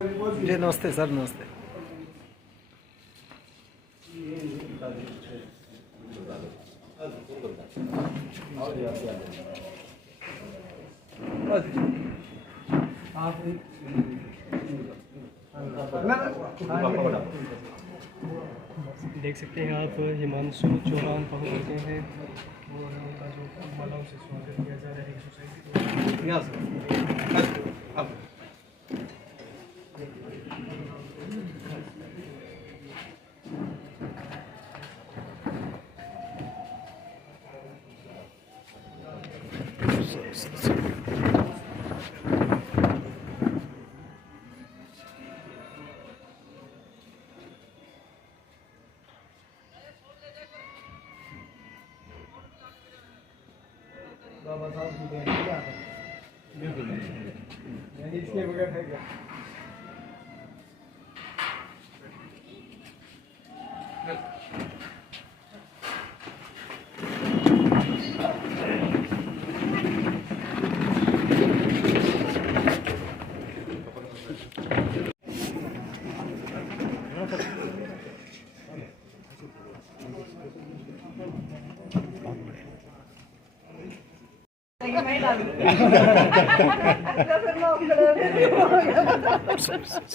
जी नमस्ते सर, नमस्ते। देख सकते हैं आप हिमांशु चौहान पहुंच चुके हैं और उनका जो मालाओं से स्वागत किया जा रहा है सोसाइटी बाबा साहब की देन क्या है नहीं इसके बगैर है क्या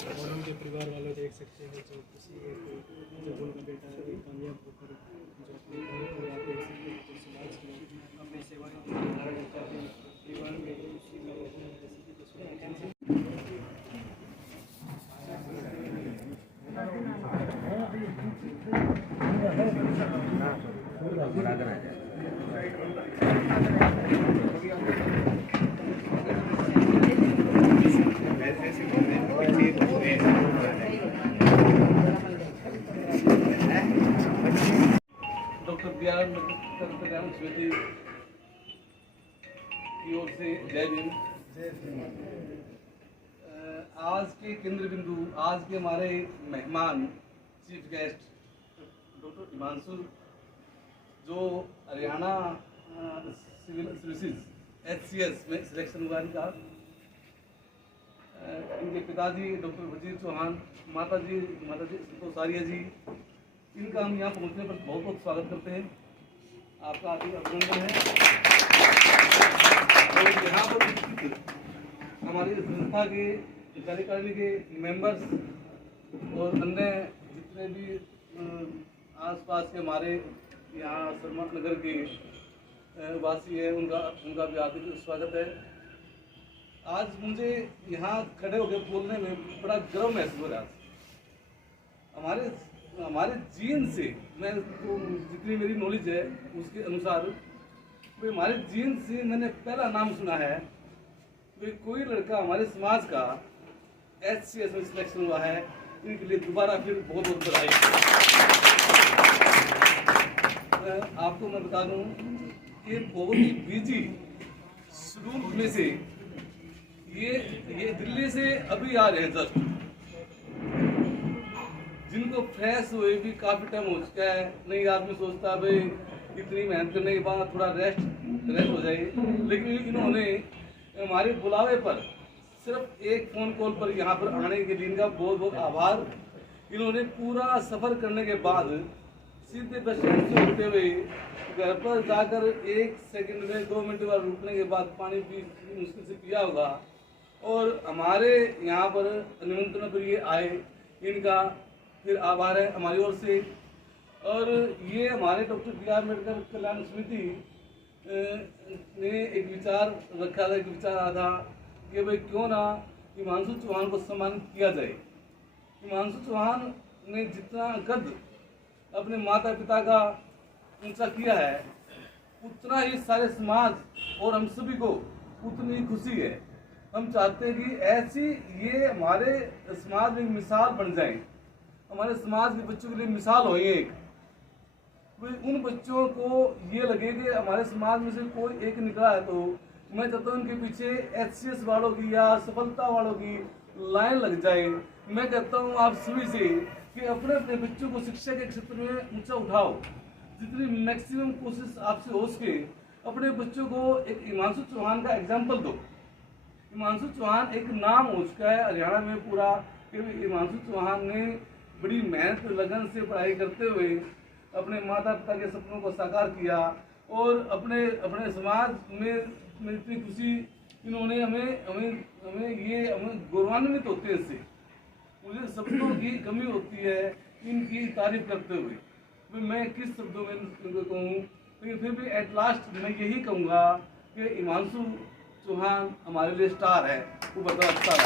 और उनके परिवार वाले देख सकते हैं जो किसी जब उनका बेटा कामयाब होकर जो अपने घर को आप देख सकते हैं जो समाज की अपनी सेवाएं चाहते हैं परिवार में उसी में जैसे कि तस्वीरें डॉक्टर बी आर अम्बेडकर कल्याण समिति की ओर से जय भीम। आज के केंद्र बिंदु, आज के हमारे मेहमान चीफ गेस्ट डॉक्टर हिमांशु, जो हरियाणा सिविल सर्विसेज HCS में सिलेक्शन हुआ इनका। इनके पिताजी डॉक्टर वजीर चौहान, माताजी सारिया जी, इनका हम यहाँ पहुँचने पर बहुत बहुत स्वागत करते हैं। आपका हार्दिक अभिनंदन है। और यहाँ पर उपस्थित हमारी संस्था के कार्यकारिणी के मेंबर्स और अन्य जितने भी आसपास के हमारे यहाँ शर्मा नगर के वासी हैं, उनका भी हार्दिक स्वागत है। आज मुझे यहाँ खड़े होकर बोलने में बड़ा गर्व महसूस हो रहा है। हमारे जीन से, मैं तो जितनी मेरी नॉलेज है उसके अनुसार, तो हमारे जीन से मैंने पहला नाम सुना है तो कोई लड़का हमारे समाज का HCS में सिलेक्शन हुआ है। इनके लिए दोबारा फिर बहुत बहुत बधाई। आपको मैं बता दूं, ये बहुत ही बिजी शेड्यूल में से ये दिल्ली से अभी आ रहे हैं जस्ट, जिनको फ्रेश हुए भी काफ़ी टाइम हो चुका है। नहीं आदमी सोचता भाई इतनी मेहनत करने के बाद थोड़ा रेस्ट हो जाए, लेकिन इन्होंने हमारे बुलावे पर सिर्फ एक फ़ोन कॉल पर यहाँ पर आने के लिए इनका बहुत बहुत आभार। इन्होंने पूरा सफ़र करने के बाद सीधे बस स्टैंड से उठते हुए घर पर जाकर 1 सेकंड में 2 मिनट बाद रुकने के बाद पानी भी मुश्किल से पिया होगा और हमारे यहाँ पर निमंत्रण पर ये आए। इनका फिर आभार है हमारी ओर से। और ये हमारे डॉक्टर बी आर अम्बेडकर कल्याण समिति ने एक विचार रखा था, एक विचार आया था कि भाई क्यों ना हिमांशु चौहान को सम्मानित किया जाए। हिमांशु चौहान ने जितना कद अपने माता पिता का ऊंचा किया है, उतना ही सारे समाज और हम सभी को उतनी खुशी है। हम चाहते हैं कि ऐसी ये हमारे समाज में मिसाल बन जाए, हमारे समाज के बच्चों के लिए मिसाल हो। एक उन बच्चों को ये लगे कि हमारे समाज में से कोई एक निकला है, तो मैं चाहता हूँ उनके पीछे HCS वालों की या सफलता वालों की लाइन लग जाए। मैं कहता हूँ आप सभी से कि अपने अपने बच्चों को शिक्षा के क्षेत्र में ऊंचा उठाओ, जितनी मैक्सिमम कोशिश आपसे हो सके अपने बच्चों को एक हिमांशु चौहान का एग्जाम्पल दो। हिमांशु चौहान एक नाम हो चुका है हरियाणा में, पूरा कि हिमांशु चौहान ने बड़ी मेहनत लगन से पढ़ाई करते हुए अपने माता पिता के सपनों को साकार किया और अपने अपने समाज में इतनी खुशी इन्होंने हमें गौरवान्वित होते हैं इससे। मुझे शब्दों की कमी होती है इनकी तारीफ करते हुए, तो मैं किस शब्दों में इनको कहूँ, लेकिन फिर भी एट लास्ट मैं यही कहूँगा कि हिमांशु चौहान हमारे लिए स्टार है, वो बहुत अच्छा है।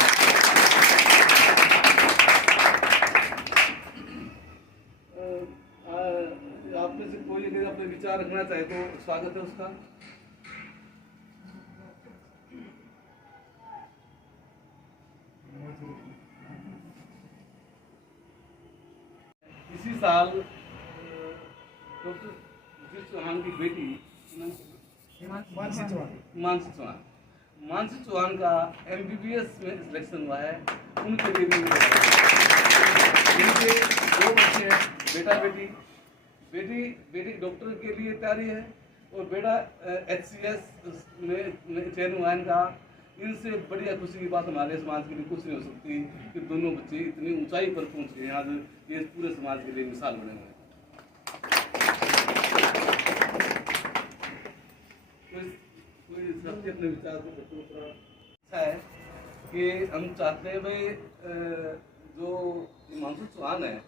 आप में से कोई अगर अपने विचार रखना चाहे तो स्वागत है उसका। इसी साल डॉक्टर चौहान की बेटी मानसी चौहान का MBBS में सिलेक्शन हुआ है। उनके लिए भी उनके 2 बच्चे हैं, बेटा बेटी। बेटी डॉक्टर के लिए तैयारी है और बेटा HCS में चयन हुआ इनका। इनसे बढ़िया खुशी की बात हमारे समाज के लिए कुछ नहीं हो सकती कि दोनों बच्चे इतनी ऊंचाई पर पहुंच गए। आज ये पूरे समाज के लिए मिसाल बने हुए हैं। कोई सबके अपने विचार को अच्छा है कि हम चाहते हैं भाई जो हिमांशु चौहान है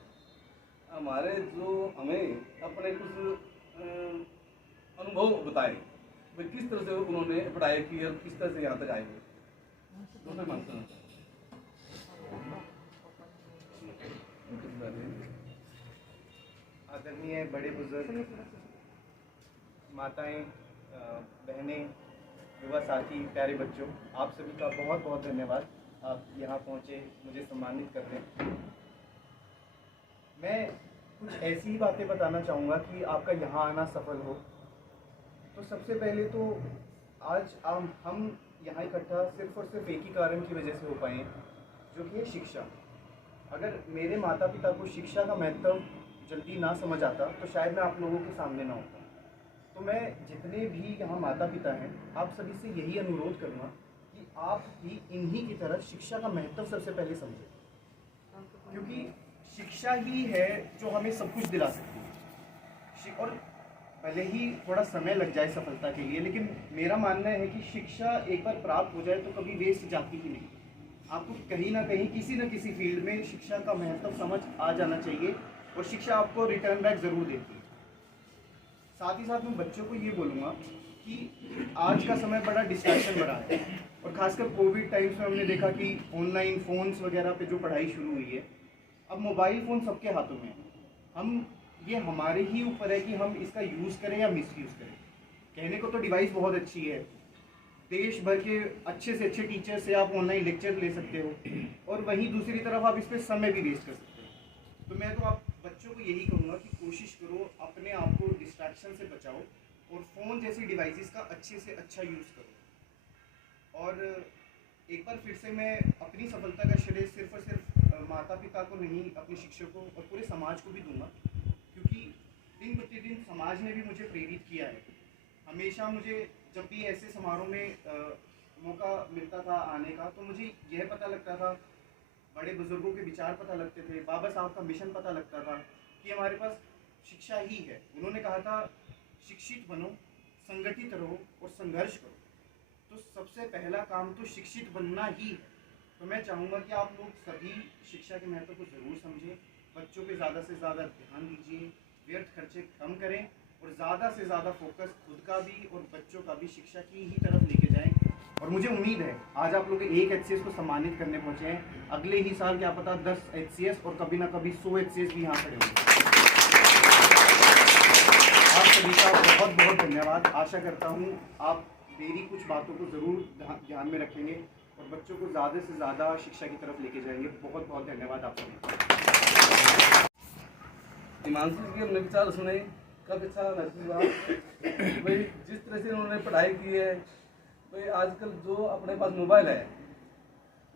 हमारे जो हमें अपने कुछ अनुभव बताए भाई किस तरह से उन्होंने पढ़ाई की और किस तरह से यहाँ तक आए हुए। आदरणीय बड़े बुजुर्ग, माताएं, बहनें, युवा साथी, प्यारे बच्चों, आप सभी का बहुत बहुत धन्यवाद। आप यहाँ पहुँचे, मुझे सम्मानित करते हैं। मैं कुछ ऐसी ही बातें बताना चाहूँगा कि आपका यहाँ आना सफल हो। तो सबसे पहले तो आज हम यहाँ इकट्ठा सिर्फ और सिर्फ एक ही कारण की वजह से हो पाए, जो कि है शिक्षा। अगर मेरे माता पिता को शिक्षा का महत्व जल्दी ना समझ आता तो शायद मैं आप लोगों के सामने ना होता। तो मैं जितने भी यहाँ माता पिता हैं, आप सभी से यही अनुरोध करूँगा कि आप भी इन्हीं की तरह शिक्षा का महत्व सबसे पहले समझें, क्योंकि शिक्षा ही है जो हमें सब कुछ दिला सकती है। और भले ही थोड़ा समय लग जाए सफलता के लिए, लेकिन मेरा मानना है कि शिक्षा एक बार प्राप्त हो जाए तो कभी वेस्ट जाती ही नहीं। आपको कहीं ना कहीं किसी न किसी फील्ड में शिक्षा का महत्व समझ आ जाना चाहिए और शिक्षा आपको रिटर्न बैक ज़रूर देती है। साथ ही साथ मैं बच्चों को ये बोलूँगा कि आज का समय बड़ा डिस्ट्रैक्शन बढ़ा है और खासकर कोविड टाइम्स में हमने देखा कि ऑनलाइन फ़ोन्स वगैरह पे जो पढ़ाई शुरू हुई है, अब मोबाइल फ़ोन सबके हाथों में है। ये हमारे ही ऊपर है कि हम इसका यूज़ करें या मिसयूज़ करें। कहने को तो डिवाइस बहुत अच्छी है, देश भर के अच्छे से अच्छे टीचर से आप ऑनलाइन लेक्चर ले सकते हो और वहीं दूसरी तरफ आप इस पर समय भी वेस्ट कर सकते हो। तो मैं तो आप बच्चों को यही कहूँगा कि कोशिश करो अपने आप को डिस्ट्रैक्शन से बचाओ और फ़ोन जैसी डिवाइसेस का अच्छे से अच्छा यूज़ करो। और एक बार फिर से मैं अपनी सफलता का श्रेय सिर्फ और सिर्फ माता पिता को नहीं, अपने शिक्षकों और पूरे समाज को भी दूंगा, क्योंकि दिन प्रतिदिन समाज ने भी मुझे प्रेरित किया है। हमेशा मुझे जब भी ऐसे समारोह में मौका मिलता था आने का, तो मुझे यह पता लगता था, बड़े बुजुर्गों के विचार पता लगते थे, बाबा साहब का मिशन पता लगता था कि हमारे पास शिक्षा ही है। उन्होंने कहा था शिक्षित बनो, संगठित रहो और संघर्ष करो। तो सबसे पहला काम तो शिक्षित बनना ही। तो मैं चाहूँगा कि आप लोग सभी शिक्षा के महत्व को ज़रूर समझें, बच्चों पे ज़्यादा से ज़्यादा ध्यान दीजिए, व्यर्थ खर्चे कम करें और ज़्यादा से ज़्यादा फोकस खुद का भी और बच्चों का भी शिक्षा की ही तरफ लेके जाएं। और मुझे उम्मीद है आज आप लोग एक HCS को सम्मानित करने पहुँचे हैं, अगले ही साल क्या पता 10 HCS और कभी ना कभी 100 HCS भी यहाँ खड़े होंगे। आप सभी का बहुत बहुत धन्यवाद। आशा करता हूँ आप मेरी कुछ बातों को ज़रूर ध्यान में रखेंगे और बच्चों को ज़्यादा से ज़्यादा शिक्षा की तरफ लेके जाएंगे। बहुत बहुत धन्यवाद आप सभी। हिमांशु जी के हमने विचार सुने, काफ़ी अच्छा महसूस हुआ भाई। जिस तरह से उन्होंने पढ़ाई की है भाई, आजकल जो अपने पास मोबाइल है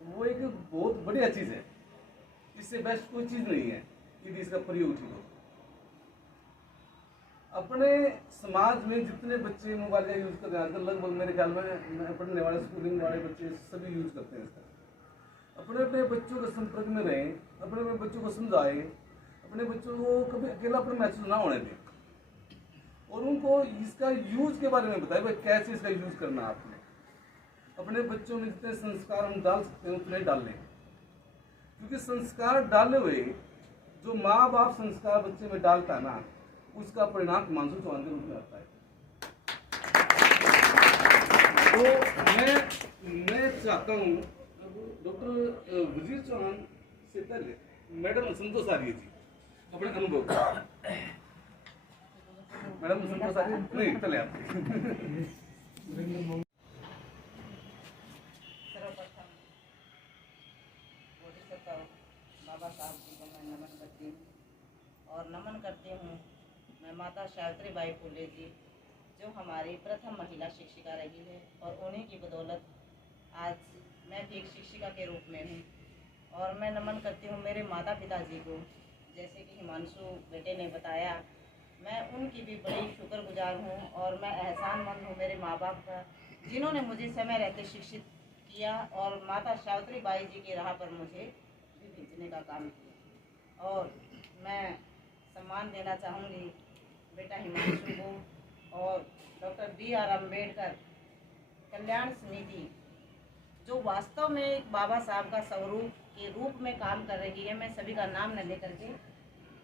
वो एक बहुत बढ़िया चीज़ है, इससे बेस्ट कोई चीज़ नहीं है यदि इसका प्रयोग ठीक हो। अपने समाज में जितने बच्चे मोबाइल का यूज़ कर रहे हैं आजकल, लगभग मेरे ख्याल में पढ़ने वाले स्कूलिंग वाले बच्चे सभी यूज़ करते हैं इसका। अपने अपने बच्चों के संपर्क में रहें, अपने अपने बच्चों को समझाएं, अपने बच्चों को कभी अकेलापन महसूस ना होने दें और उनको इसका यूज के बारे में बताएं, भाई कैसे इसका यूज करना है आपने। अपने बच्चों में जितने संस्कार हम डाल सकते हैं उतने डालें, क्योंकि संस्कार डाले हुए जो माँ बाप संस्कार बच्चे में डालता है ना, उसका परिणाम हिमांशु चौहान के रूप में आता है। तो मैं चाहता हूँ डॉक्टर वजीर चौहान से पहले मैडम संतोष आर्य जी अपने अनुभव मैडम संतोष आर्य नहीं चले आप। सर्वप्रथम बोधिसत्व बाबा साहब जी को मैं नमन करती हूँ और नमन करती हूँ मैं माता सावित्री बाई फुले जी, जो हमारी प्रथम महिला शिक्षिका रही है और उन्हीं की बदौलत आज मैं भी एक शिक्षिका के रूप में हूँ। और मैं नमन करती हूँ मेरे माता पिता जी को, जैसे कि हिमांशु बेटे ने बताया, मैं उनकी भी बड़ी शुक्रगुजार हूँ और मैं एहसानमंद हूँ मेरे माँ बाप का, जिन्होंने मुझे समय रहते शिक्षित किया और माता सावित्री बाई जी की राह पर मुझे भी भेजने का काम किया। और मैं सम्मान देना चाहूँगी बेटा हिमांशु को और डॉक्टर B.R. अम्बेडकर कल्याण समिति, जो वास्तव में एक बाबा साहब का स्वरूप के रूप में काम कर रही है। मैं सभी का नाम न लेकर के,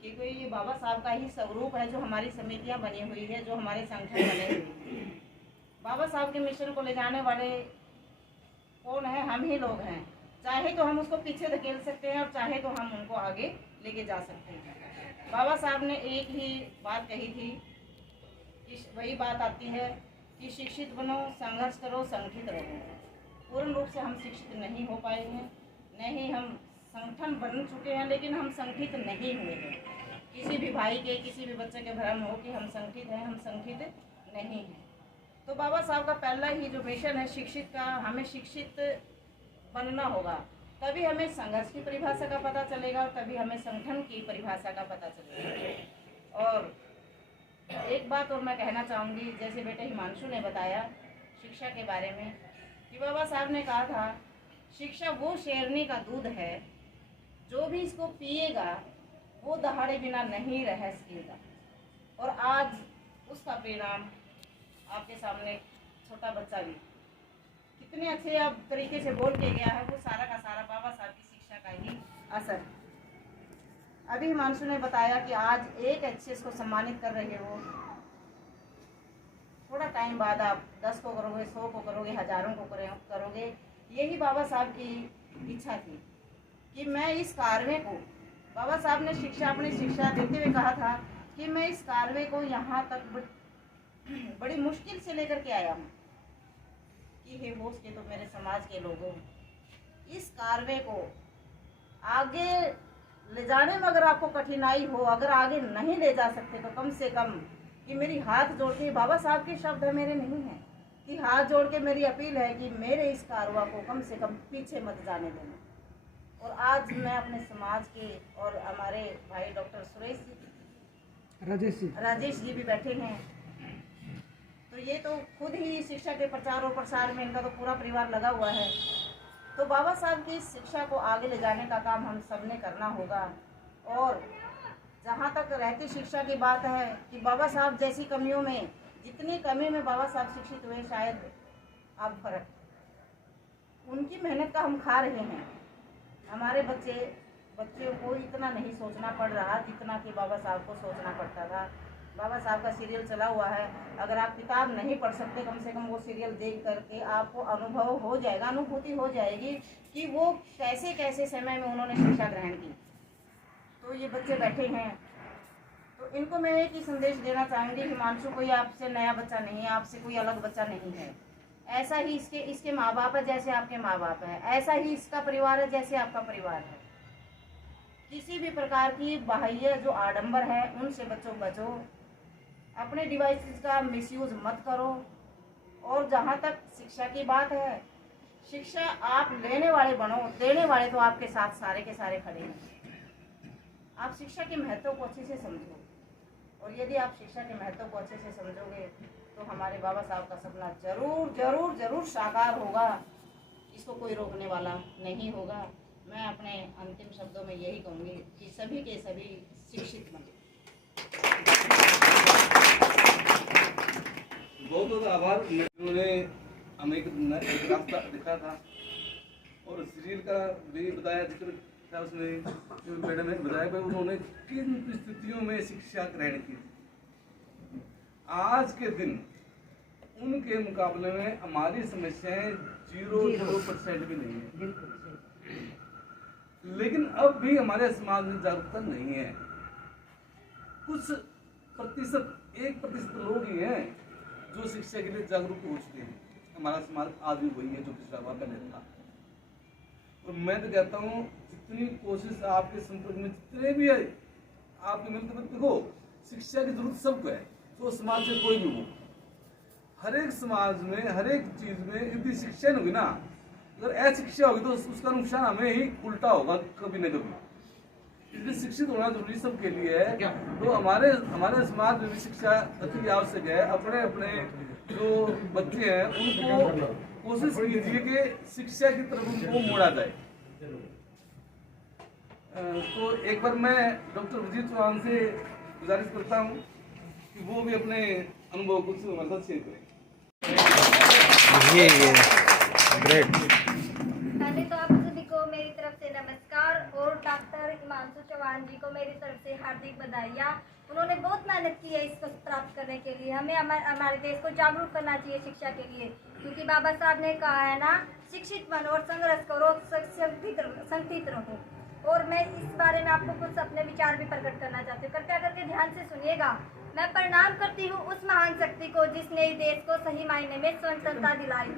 क्योंकि ये बाबा साहब का ही स्वरूप है जो हमारी समितियां बनी हुई है, जो हमारे संगठन बने हुए हैं। बाबा साहब के मिशन को ले जाने वाले कौन है? हम ही लोग हैं। चाहे तो हम उसको पीछे धकेल सकते हैं और चाहे तो हम उनको आगे लेके जा सकते हैं। बाबा साहब ने एक ही बात कही थी कि वही बात आती है कि शिक्षित बनो, संघर्ष करो, संगठित रहो। पूर्ण रूप से हम शिक्षित नहीं हो पाए हैं, न ही हम संगठन बन चुके हैं, लेकिन हम संगठित नहीं हुए हैं। किसी भी भाई के, किसी भी बच्चे के भ्रम हो कि हम संगठित हैं, हम संगठित नहीं हैं। तो बाबा साहब का पहला ही जो मिशन है शिक्षित का, हमें शिक्षित बनना होगा, तभी हमें संघर्ष की परिभाषा का पता चलेगा और तभी हमें संगठन की परिभाषा का पता चलेगा। और एक बात और मैं कहना चाहूँगी, जैसे बेटे हिमांशु ने बताया शिक्षा के बारे में, कि बाबा साहब ने कहा था शिक्षा वो शेरनी का दूध है, जो भी इसको पिएगा वो दहाड़े बिना नहीं रह सकेगा। और आज उसका परिणाम आपके सामने छोटा बच्चा भी कितने अच्छे आप तरीके से बोल के गया है, वो सारा का सारा बाबा साहब की शिक्षा का ही असर। अभी हिमांशु ने बताया कि आज एक HCS को सम्मानित कर रहे हो, थोड़ा टाइम बाद आप 10 को करोगे, 100 को करोगे, हजारों को करोगे। यही बाबा साहब की इच्छा थी कि मैं इस कारवे को, बाबा साहब ने अपनी शिक्षा देते हुए कहा था कि मैं इस कारवे को यहाँ तक बड़ी मुश्किल से लेकर के आया हूँ कि हे होश के तो मेरे समाज के लोगों, इस कारवे को आगे ले जाने में अगर आपको कठिनाई हो, अगर आगे नहीं ले जा सकते तो कम से कम कि मेरी हाथ जोड़ के, बाबा साहब के शब्द है मेरे नहीं हैं, कि हाथ जोड़ के मेरी अपील है कि मेरे इस कारवा को कम से कम पीछे मत जाने देना। और आज मैं अपने समाज के और हमारे भाई डॉक्टर राजेश जी भी बैठे हैं, तो ये तो खुद ही शिक्षा के प्रचार और प्रसार में इनका तो पूरा परिवार लगा हुआ है। तो बाबा साहब की शिक्षा को आगे ले जाने का काम हम सब ने करना होगा। और जहाँ तक रहती शिक्षा की बात है कि बाबा साहब जैसी कमियों में, जितनी कमी में बाबा साहब शिक्षित हुए, शायद अब फर्क, उनकी मेहनत का हम खा रहे हैं। हमारे बच्चों को इतना नहीं सोचना पड़ रहा जितना कि बाबा साहब को सोचना पड़ता था। बाबा साहब का सीरियल चला हुआ है, अगर आप किताब नहीं पढ़ सकते, कम से कम वो सीरियल देख करके आपको अनुभव हो जाएगा, अनुभूति हो जाएगी कि वो कैसे कैसे समय में उन्होंने शिक्षा ग्रहण की। तो ये बच्चे बैठे हैं, तो इनको मैं एक ही संदेश देना चाहूँगी, हिमांशु कोई आपसे नया बच्चा नहीं है, आपसे कोई अलग बच्चा नहीं है। ऐसा ही इसके माँ बाप है जैसे आपके माँ बाप है, ऐसा ही इसका परिवार है जैसे आपका परिवार है। किसी भी प्रकार की बाह्य जो आडंबर है उनसे बचो, अपने डिवाइसेस का मिसयूज मत करो। और जहाँ तक शिक्षा की बात है, शिक्षा आप लेने वाले बनो, देने वाले तो आपके साथ सारे के सारे खड़े हैं। आप शिक्षा के महत्व को अच्छे से समझो, और यदि आप शिक्षा के महत्व को अच्छे से समझोगे तो हमारे बाबा साहब का सपना जरूर जरूर जरूर साकार होगा। इसको कोई रोकने वाला नहीं होगा। मैं अपने अंतिम शब्दों में यही कहूँगी कि सभी के सभी शिक्षित बने। बहुत बहुत आभार। उन्होंने हमें एक रास्ता दिखा था और सीरियल का भी बताया, जिक्र था उसमें मैडम ने बताया कि उन्होंने किन परिस्थितियों में शिक्षा ग्रहण की। आज के दिन उनके मुकाबले में हमारी समस्याएं 0% भी नहीं है, लेकिन अब भी हमारे समाज में जागरूकता नहीं है। कुछ प्रतिशत 1% लोग ही हैं जो शिक्षा के लिए जागरूक हो चुके हैं। हमारा समाज आज भी वही है जो पिछला बार पहले था। और मैं तो कहता हूँ जितनी कोशिश आपके संपर्क में जितने भी है आपके मिलते मिलते हो, शिक्षा की जरूरत सबको है, तो समाज से कोई भी हो। हर एक समाज में हर एक चीज में यदि शिक्षा नहीं होगी ना, अगर अशिक्षा होगी तो उसका नुकसान हमें ही उल्टा होगा कभी न कभी। इसलिए शिक्षित होना जरूरी सबके लिए है। तो हमारे समाज में भी शिक्षा अति आवश्यक है। अपने अपने जो बच्चे हैं उनको कोशिश कीजिए कि शिक्षा की तरफ उनको मोड़ा जाए। तो एक बार मैं डॉक्टर विजय चौहान से गुजारिश करता हूँ कि वो भी अपने अनुभव कुछ हमारे साथ शेयर करें। ये ग्रेट। पहले तो आप सभी को मेरी तरफ से नमस्कार और डॉक्टर हिमांशु चौहान जी को मेरी तरफ से हार्दिक बधाइयाँ। उन्होंने बहुत मेहनत की है इसको प्राप्त करने के लिए। हमें हमारे देश को जागरूक करना चाहिए शिक्षा के लिए, क्योंकि बाबा साहब ने कहा है ना, शिक्षित बनो और संघर्ष करो, संगठित रहो। और मैं इस बारे में आपको कुछ अपने विचार भी प्रकट करना चाहती हूँ। कृपया करके ध्यान से सुनिएगा। मैं प्रणाम करती हूँ उस महान शक्ति को जिसने इस देश को सही मायने में स्वतंत्रता दिलाई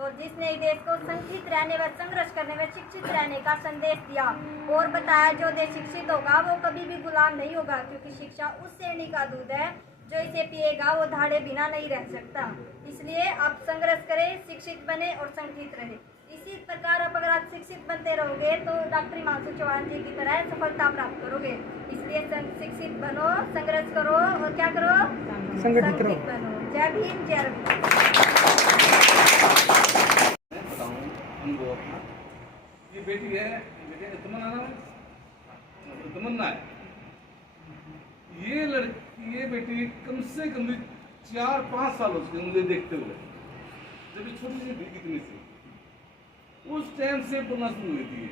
और जिसने इस देश को संगठित रहने व संघर्ष करने में शिक्षित रहने का संदेश दिया और बताया जो देश शिक्षित होगा वो कभी भी गुलाम नहीं होगा, क्योंकि शिक्षा उस श्रेणी का दूध है जो इसे पिएगा वो धाड़े बिना नहीं रह सकता। इसलिए आप संघर्ष करें, शिक्षित बने और संगठित रहे। इसी प्रकार अगर आप शिक्षित बनते रहोगे तो डॉक्टर हिमांशु चौहान जी की तरह सफलता प्राप्त करोगे। इसलिए शिक्षित बनो, संघर्ष करो और क्या करो, संगठित बनो। जय भीम, जय रविंद्र। मैं बताऊं अनुभव अपना। ये बेटी है, बेटे तमन्ना है। ये लड़की, ये बेटी कम से कम 4-5 साल हो चुके मुझे देखते हुए। जब ये छोटी सी इतनी सी, उस टाइम से बोलना शुरू हुई थी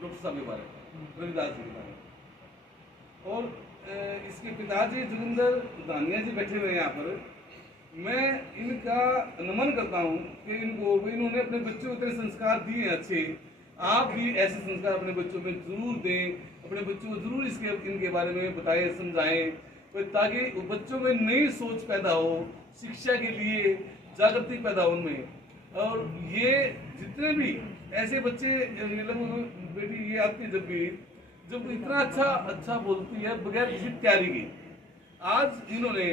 डॉक्टर साहब के बारे में, रविदास जी के बारे में। और इसके पिताजी जोगिंदर दानिया जी बैठे हुए हैं यहाँ पर। मैं इनका नमन करता हूँ कि इन्होंने अपने बच्चों को इतने संस्कार दिए हैं अच्छे। आप भी ऐसे संस्कार अपने बच्चों में जरूर दें, अपने बच्चों को जरूर इनके बारे में बताएं, समझाएं, ताकि बच्चों में नई सोच पैदा हो, शिक्षा के लिए जागृति पैदा हो उनमें। और ये जितने भी ऐसे बच्चे, बेटी ये आती जब इतना अच्छा बोलती है बगैर किसी तैयारी के। आज इन्होंने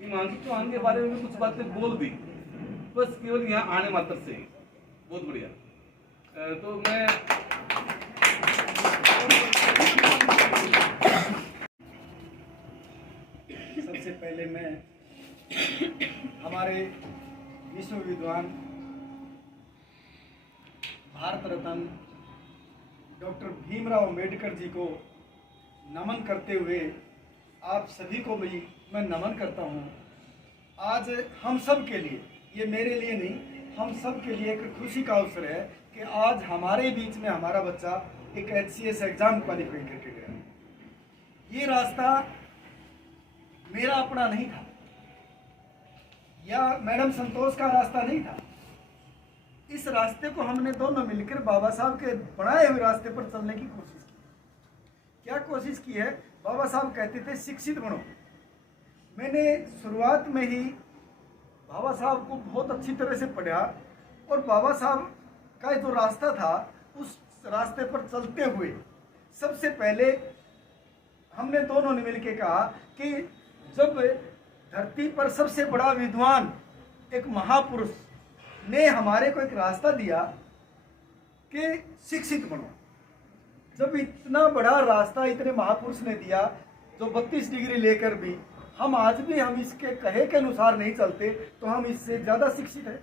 हिमांशु चौहान के बारे में कुछ बातें बोल दी, बस केवल यहाँ आने मात्र से। बहुत बढ़िया। तो मैं सबसे पहले मैं हमारे विश्व विद्वान भारत रत्न डॉक्टर भीमराव अंबेडकर जी को नमन करते हुए आप सभी को भी मैं नमन करता हूँ। आज हम सब के लिए, ये मेरे लिए नहीं, हम सब के लिए एक खुशी का अवसर है कि आज हमारे बीच में हमारा बच्चा एक HCS एग्ज़ाम क्वालिफाई करके गया। ये रास्ता मेरा अपना नहीं था या मैडम संतोष का रास्ता नहीं था। इस रास्ते को हमने दोनों मिलकर बाबा साहब के बनाए हुए रास्ते पर चलने की कोशिश की। क्या कोशिश की है? बाबा साहब कहते थे शिक्षित बनो। मैंने शुरुआत में ही बाबा साहब को बहुत अच्छी तरह से पढ़ा और बाबा साहब का जो रास्ता था उस रास्ते पर चलते हुए सबसे पहले हमने दोनों ने मिलकर कहा कि जब धरती पर सबसे बड़ा विद्वान एक महापुरुष ने हमारे को एक रास्ता दिया कि शिक्षित बनो, जब इतना बड़ा रास्ता इतने महापुरुष ने दिया जो 32 डिग्री लेकर भी हम आज भी हम इसके कहे के अनुसार नहीं चलते तो हम इससे ज़्यादा शिक्षित हैं।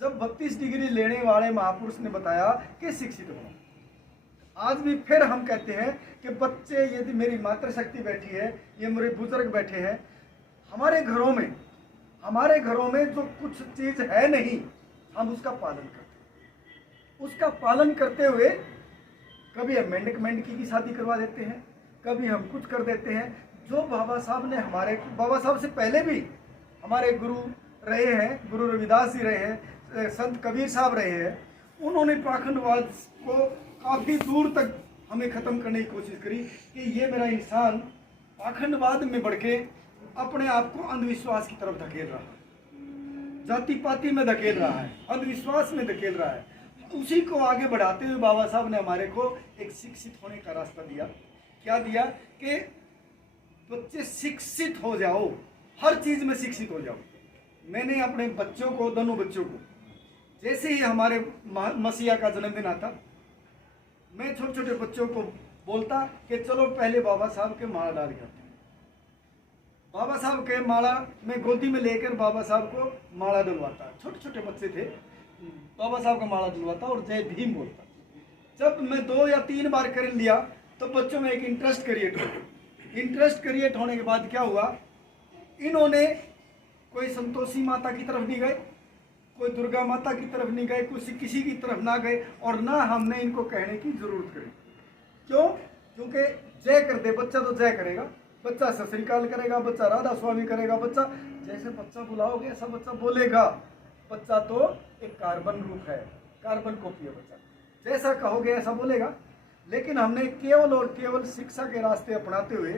जब 32 डिग्री लेने वाले महापुरुष ने बताया कि शिक्षित बनो, आज भी फिर हम कहते हैं कि बच्चे, यदि मेरी मातृशक्ति बैठी है, ये मेरे बुजुर्ग बैठे हैं, हमारे घरों में जो कुछ चीज है नहीं, हम उसका पालन करते हैं। उसका पालन करते हुए कभी हम मेंढक की शादी करवा देते हैं, कभी हम कुछ कर देते हैं। जो बाबा साहब ने, हमारे बाबा साहब से पहले भी हमारे गुरु रहे हैं, गुरु रविदास जी रहे हैं, संत कबीर साहब रहे हैं, उन्होंने पाखंडवाद को काफ़ी दूर तक हमें ख़त्म करने की कोशिश करी कि ये मेरा इंसान पाखंडवाद में बढ़ के अपने आप को अंधविश्वास की तरफ धकेल रहा है, जाति पाति में धकेल रहा है, अंधविश्वास में धकेल रहा है। उसी को आगे बढ़ाते हुए बाबा साहब ने हमारे को एक शिक्षित होने का रास्ता दिया। क्या दिया कि बच्चे शिक्षित हो जाओ, हर चीज़ में शिक्षित हो जाओ। मैंने अपने बच्चों को, दोनों बच्चों को, जैसे ही हमारे मसीहा का जन्मदिन आता, मैं छोटे छोटे बच्चों को बोलता कि चलो पहले बाबा साहब के माला डाल करते हैं। बाबा साहब के माला मैं गोदी में लेकर बाबा साहब को माला डलवाता। छोटे छोटे बच्चे थे, बाबा साहब का माला डलवाता और जय भीम बोलता। जब मैं 2 या 3 बार कर लिया तो बच्चों में एक इंटरेस्ट क्रिएट होने के बाद क्या हुआ, इन्होंने कोई संतोषी माता की तरफ नहीं गए, कोई दुर्गा माता की तरफ नहीं गए, किसी की तरफ ना गए, और ना हमने इनको कहने की जरूरत करी। क्यों? क्योंकि जय कर दे बच्चा तो जय करेगा, बच्चा सत श्री अकाल करेगा, बच्चा राधा स्वामी करेगा, बच्चा जैसे बच्चा बुलाओगे ऐसा बच्चा बोलेगा। बच्चा तो एक कार्बन रूप है, कार्बन कॉपी है बच्चा, जैसा कहोगे ऐसा बोलेगा। लेकिन हमने केवल और केवल शिक्षा के रास्ते अपनाते हुए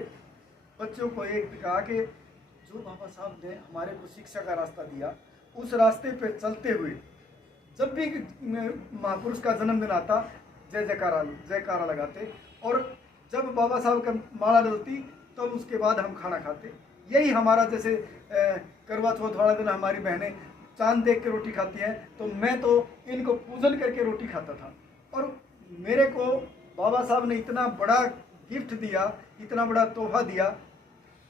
बच्चों को एक कहा कि जो बाबा साहब ने हमारे को शिक्षा का रास्ता दिया, उस रास्ते पे चलते हुए जब भी महापुरुष का जन्मदिन आता, जय जयकारा लगाते, और जब बाबा साहब का माला डलती तब तो उसके बाद हम खाना खाते। यही हमारा, जैसे करवा चौथ वाला दिन हमारी बहनें चांद देख के रोटी खाती हैं, तो मैं तो इनको पूजन करके रोटी खाता था। और मेरे को बाबा साहब ने इतना बड़ा गिफ्ट दिया, इतना बड़ा तोहफा दिया।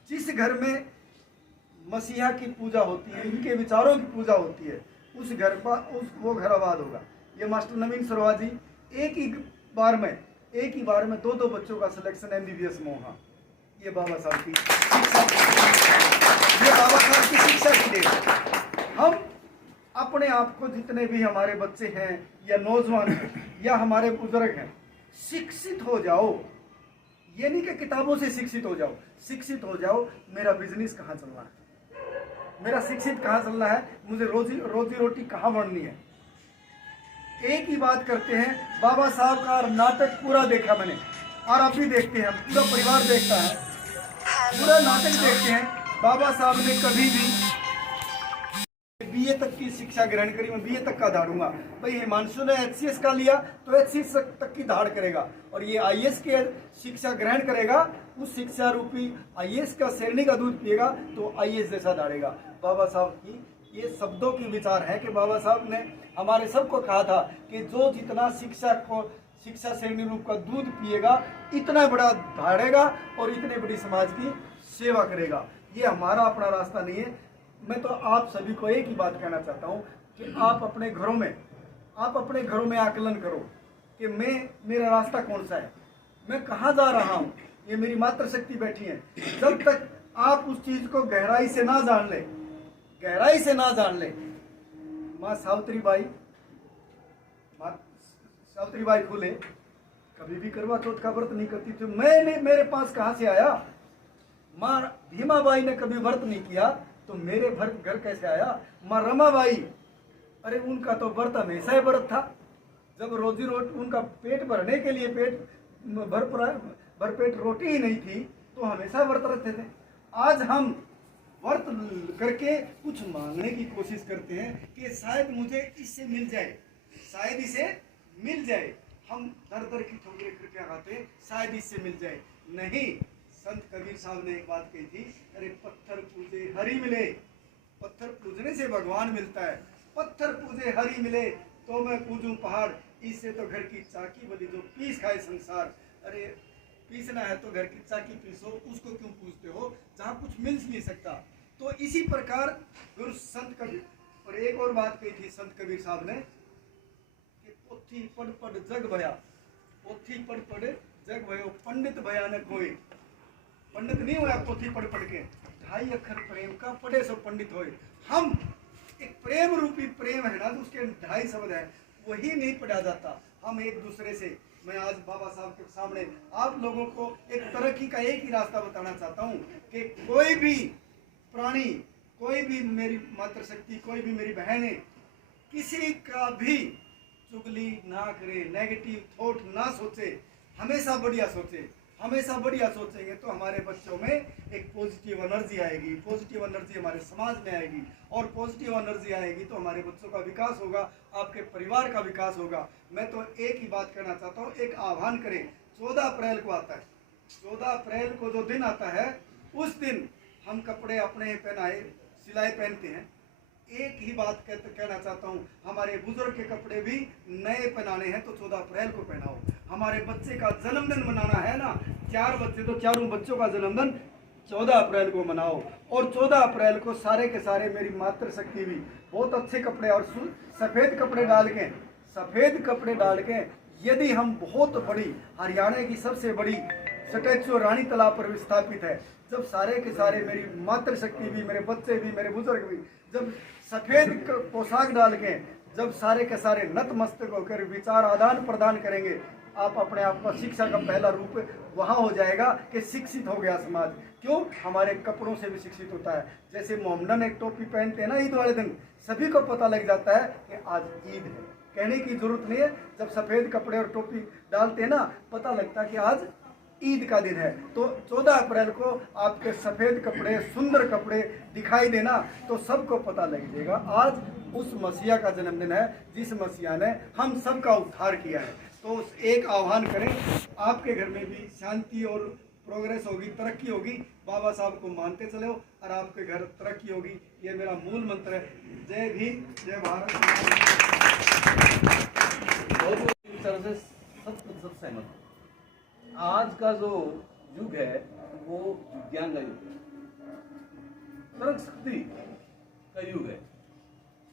जिस घर में मसीहा की पूजा होती है, इनके विचारों की पूजा होती है, उस घर पर वो घर आबाद होगा। ये मास्टर नवीन सरवा जी एक ही बार में 2 बच्चों का सिलेक्शन MBBS में हुआ। ये बाबा साहब की शिक्षा, ये बाबा साहब की शिक्षा की देन। हम अपने आप को, जितने भी हमारे बच्चे हैं या नौजवान हैं या हमारे बुजुर्ग हैं, शिक्षित हो जाओ। ये नहीं कि किताबों से शिक्षित हो जाओ, शिक्षित हो जाओ। मेरा बिजनेस कहाँ चलना है, मेरा शिक्षित कहाँ चलना है, मुझे रोजी रोटी कहाँ बढ़नी है। एक ही बात करते हैं। बाबा साहब का नाटक पूरा देखा मैंने, और अब भी देखते हैं, पूरा परिवार देखता है, पूरा नाटक देखते हैं। बाबा साहब ने कभी भी BA तक की शिक्षा ग्रहण करी, मैं BA तक का धाड़ूंगा। भाई हिमांशु ने HCS का लिया तो HCS तक की धाड़ करेगा, और ये IAS की शिक्षा ग्रहण करेगा, उस शिक्षा रूपी IAS का शेरनी का दूध पिएगा तो IAS जैसा धाड़ेगा। बाबा साहब की ये शब्दों की विचार है कि बाबा साहब ने हमारे सबको कहा था कि जो जितना शिक्षा शेरनी रूप का दूध पिएगा, इतना बड़ा धाड़ेगा और इतने बड़ी समाज की सेवा करेगा। ये हमारा अपना रास्ता नहीं है। मैं तो आप सभी को एक ही बात कहना चाहता हूँ कि आप अपने घरों में आकलन करो कि मेरा रास्ता कौन सा है, मैं कहाँ जा रहा हूँ। ये मेरी मातृशक्ति बैठी है। जब तक आप उस चीज़ को गहराई से ना जान ले, माँ सावित्री बाई फुले कभी भी करवा चौथ का व्रत नहीं करती थी। मेरे पास कहाँ से आया? माँ भीमाबाई ने कभी व्रत नहीं किया तो मेरे घर कैसे आया? माँ रमाबाई, अरे उनका तो व्रत हमेशा ही व्रत था। जब रोजी रोटी उनका पेट भरने के लिए भरपेट रोटी ही नहीं थी तो हमेशा व्रत रहते थे। आज हम व्रत करके कुछ मांगने की कोशिश करते हैं कि शायद मुझे इससे मिल जाए, शायद इसे मिल जाए। हम दर की ठोकरें करके खाते, शायद इससे मिल जाए। नहीं, संत कबीर साहब ने एक बात कही थी, अरे पत्थर पूजे हरि मिले, पत्थर पूजने से भगवान मिलता है। पत्थर पूजे हरि मिले तो मैं पूजूं पहाड़, इससे तो घर की चाकी बली जो पीस खाए संसार। अरे पीसना है तो घर की चाकी पीसो, उसको क्यों पूजते हो जहाँ कुछ मिल नहीं सकता। तो इसी प्रकार गुरु संत कबीर, और एक और बात कही थी संत कबीर साहब ने कि पोथी पढ़ पढ़ जग भया, पोथी पढ़ जग भयो पंडित भयानक होए। पंडित नहीं हुआ पोथी पढ़ के, 2.5 अक्षर प्रेम का पढ़े सो पंडित होए। हम एक प्रेम रूपी प्रेम है ना, तो उसके 2.5 शब्द है, वही नहीं पढ़ा जाता। हम एक दूसरे से, मैं आज बाबा साहब के सामने आप लोगों को एक तरक्की का एक ही रास्ता बताना चाहता हूँ कि कोई भी प्राणी, कोई भी मेरी मातृशक्ति, कोई भी मेरी बहनें, किसी का भी चुगली ना करे, नेगेटिव थॉट ना सोचे, हमेशा बढ़िया सोचे। हमेशा बढ़िया सोचेंगे तो हमारे बच्चों में एक पॉजिटिव एनर्जी आएगी, पॉजिटिव एनर्जी हमारे समाज में आएगी, और पॉजिटिव एनर्जी आएगी तो हमारे बच्चों का विकास होगा, आपके परिवार का विकास होगा। मैं तो एक ही बात कहना चाहता हूँ, एक आह्वान करें। 14 अप्रैल को आता है, 14 अप्रैल को जो दिन आता है, उस दिन हम कपड़े अपने पहनाए, सिलाई पहनते हैं। एक ही बात कहना चाहता हूँ, हमारे बुजुर्ग के कपड़े भी नए पहनाने हैं तो 14 अप्रैल को पहनाओ। हमारे बच्चे का जन्मदिन मनाना है ना, 4 बच्चे तो चारों बच्चों का जन्मदिन 14 अप्रैल को मनाओ। और 14 अप्रैल को सारे के सारे मेरी मातृशक्ति भी बहुत अच्छे कपड़े और सफ़ेद कपड़े डाल के यदि हम बहुत बड़ी, हरियाणा की सबसे बड़ी स्टैचू रानी तालाब पर विस्थापित है, जब सारे के सारे मेरी मातृशक्ति भी, मेरे बच्चे भी, मेरे बुजुर्ग भी जब सफ़ेद पोशाक डाल के, जब सारे के सारे नतमस्तक होकर विचार आदान प्रदान करेंगे, आप अपने आप को शिक्षा का पहला रूप वहाँ हो जाएगा कि शिक्षित हो गया समाज। क्यों? हमारे कपड़ों से भी शिक्षित होता है। जैसे मोहम्मदन एक टोपी पहनते हैं ना ईद वाले दिन, सभी को पता लग जाता है कि आज ईद है। कहने की जरूरत नहीं है, जब सफ़ेद कपड़े और टोपी डालते हैं ना, पता लगता है कि आज ईद का दिन है। तो 14 अप्रैल को आपके सफ़ेद कपड़े, सुंदर कपड़े दिखाई देना तो सबको पता लग जाएगा आज उस मसीहा का जन्मदिन है, जिस मसीहा ने हम सबका उद्धार किया है। तो एक आह्वान करें, आपके घर में भी शांति और प्रोग्रेस होगी, तरक्की होगी। बाबा साहब को मानते चलो और आपके घर तरक्की होगी, ये मेरा मूल मंत्र है। जय भीम, जय भारत। सब सहमत हूं। आज का जो युग है वो विज्ञान का युग है, तर्क शक्ति का युग है।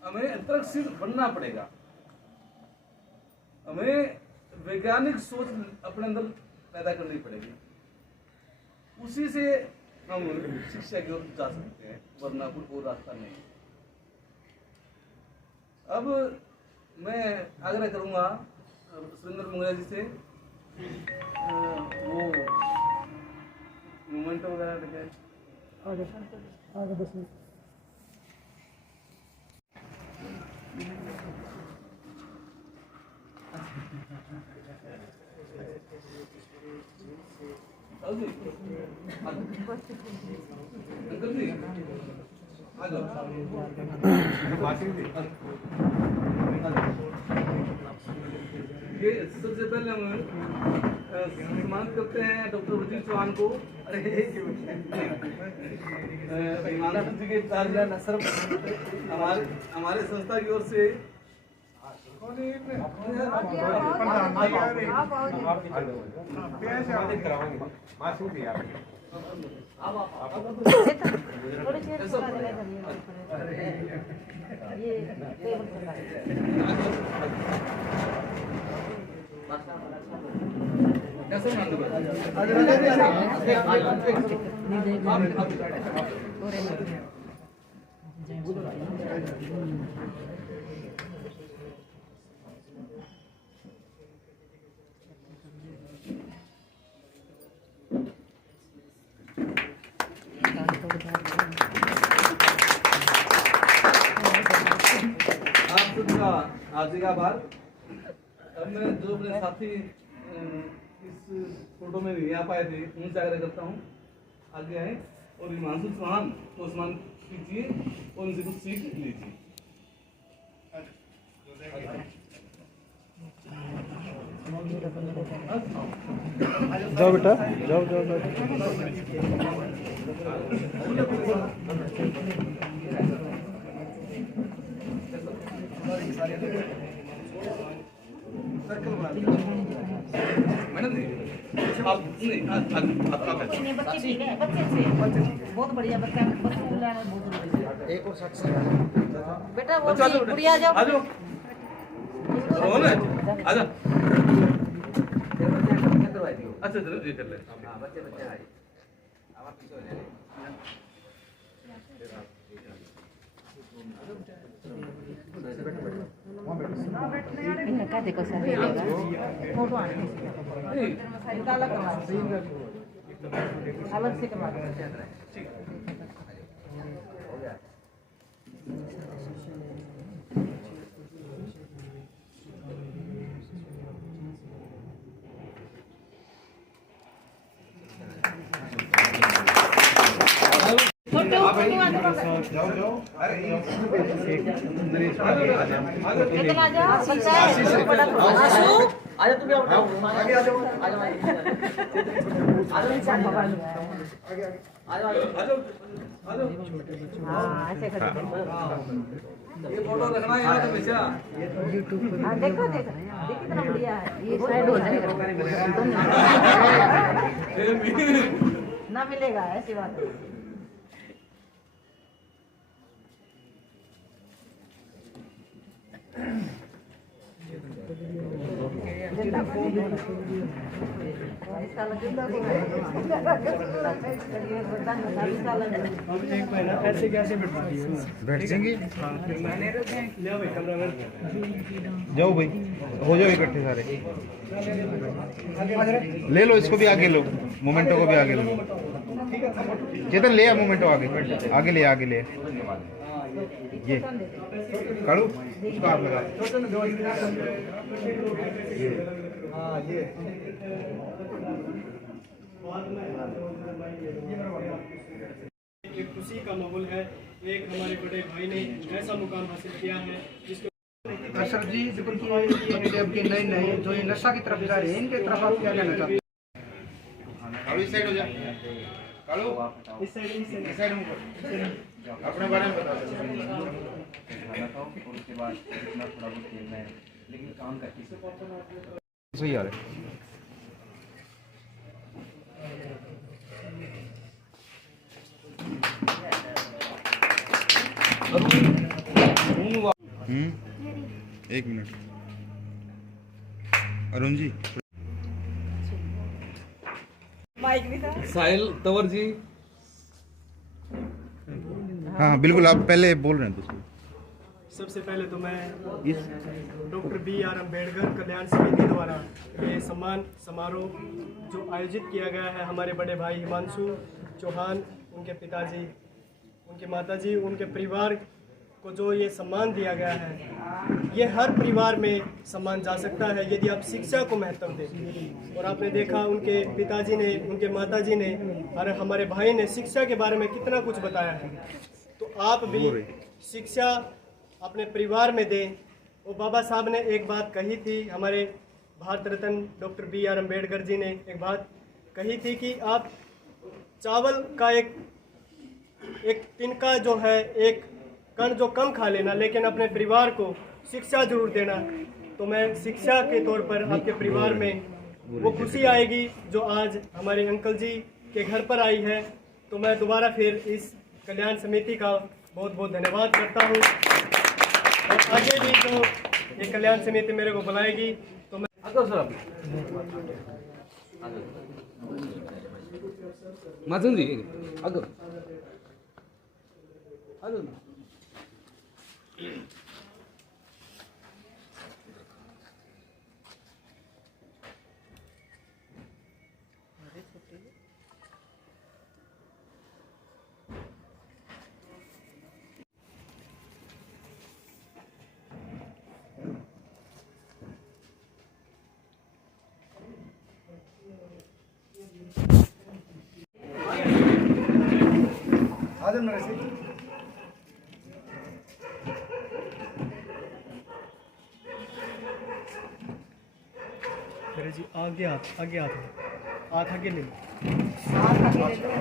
हमें तर्कशील बनना पड़ेगा, हमें वैज्ञानिक सोच अपने अंदर पैदा करनी पड़ेगी, उसी से हम शिक्षा की ओर जा सकते हैं, वरना कोई और रास्ता नहीं। अब मैं आग्रह करूंगा सुरेंद्र मुंगला जी से, वो मोमेंट वगैरह लेके आगे 10 मिनट। ये सबसे पहले हम सम्मानित करते हैं डॉक्टर वजीर चौहान को। महाराष्ट्र जी के हमारे संस्था की ओर से हार्दिक आभार। अब मैं जो अपने साथी इस फोटो में नहीं आ पाए थे, उनसे आग्रह करता हूँ आगे आए और हिमांशु चौहान को सम्मान कीजिए और उनसे कुछ सीख लीजिए। जाओ बेटा, जाओ जाओ जाओ। मैडम जी आप नहीं बच्चे ठीक है, बच्चे अच्छे हैं, बहुत बढ़िया बच्चा, बच्चों को लाना बहुत जरूरी है। एक और शख्स बेटा वो गुड़िया जाओ, आजा अच्छा चलो ये कर ले। इनका देखो सर फोटो आने अलग से करवा ये फोटो रखना है यार हमेशा। देखो देखो कितना बढ़िया है ये साइड हो जाएगा ना मिलेगा ऐसी बात है। ऐसे कैसे बैठ जाएंगे। जाओ भाई, हो जाओ इकट्ठे सारे। ले लो इसको भी आगे लो, मोमेंटो को भी आगे लो। चेतन ले आ मोमेंटो आगे, आगे ले आगे ले। ये काड़ू इसको आप लगा। हाँ ये एक खुशी का माहौल है। एक हमारे बड़े भाई ने ऐसा मुकाम हासिल किया है जिसको सर जी जो कि नए नए जो ये नशा की तरफ जा रहे हैं इनके तरफ आप क्या कहना चाहते हैं? काड़ू इस साइड हो जा। काड़ू इस साइड मुंह कर। अपने बारे में बता। उसके बाद इतना थोड़ा बहुत खेलना है लेकिन काम करके सही आ रहा है। एक मिनट अरुण जी। साहिल तंवर जी। हाँ बिल्कुल, आप पहले बोल रहे हैं तो। सबसे पहले तो मैं डॉक्टर B.R. अम्बेडकर कल्याण समिति द्वारा ये सम्मान समारोह जो आयोजित किया गया है हमारे बड़े भाई हिमांशु चौहान, उनके पिताजी, उनके माताजी, उनके परिवार को जो ये सम्मान दिया गया है, ये हर परिवार में सम्मान जा सकता है यदि आप शिक्षा को महत्व दें। और आपने देखा उनके पिताजी ने, उनके माताजी ने और हमारे भाई ने शिक्षा के बारे में कितना कुछ बताया है। तो आप भी शिक्षा अपने परिवार में दें। वो बाबा साहब ने एक बात कही थी, हमारे भारत रत्न डॉक्टर B.R. अम्बेडकर जी ने एक बात कही थी कि आप चावल का एक तिनका जो है, एक कण जो कम खा लेना, लेकिन अपने परिवार को शिक्षा जरूर देना। तो मैं शिक्षा के तौर पर आपके परिवार में वो खुशी आएगी जो आज हमारे अंकल जी के घर पर आई है। तो मैं दोबारा फिर इस कल्याण समिति का बहुत बहुत धन्यवाद करता हूँ। और आगे भी जो ये कल्याण समिति मेरे को बुलाएगी तो मैं माधुन जी अगर आदम नरसी मेरे जी आगे हाथ आगे ले लो। हाथ आगे ले लो।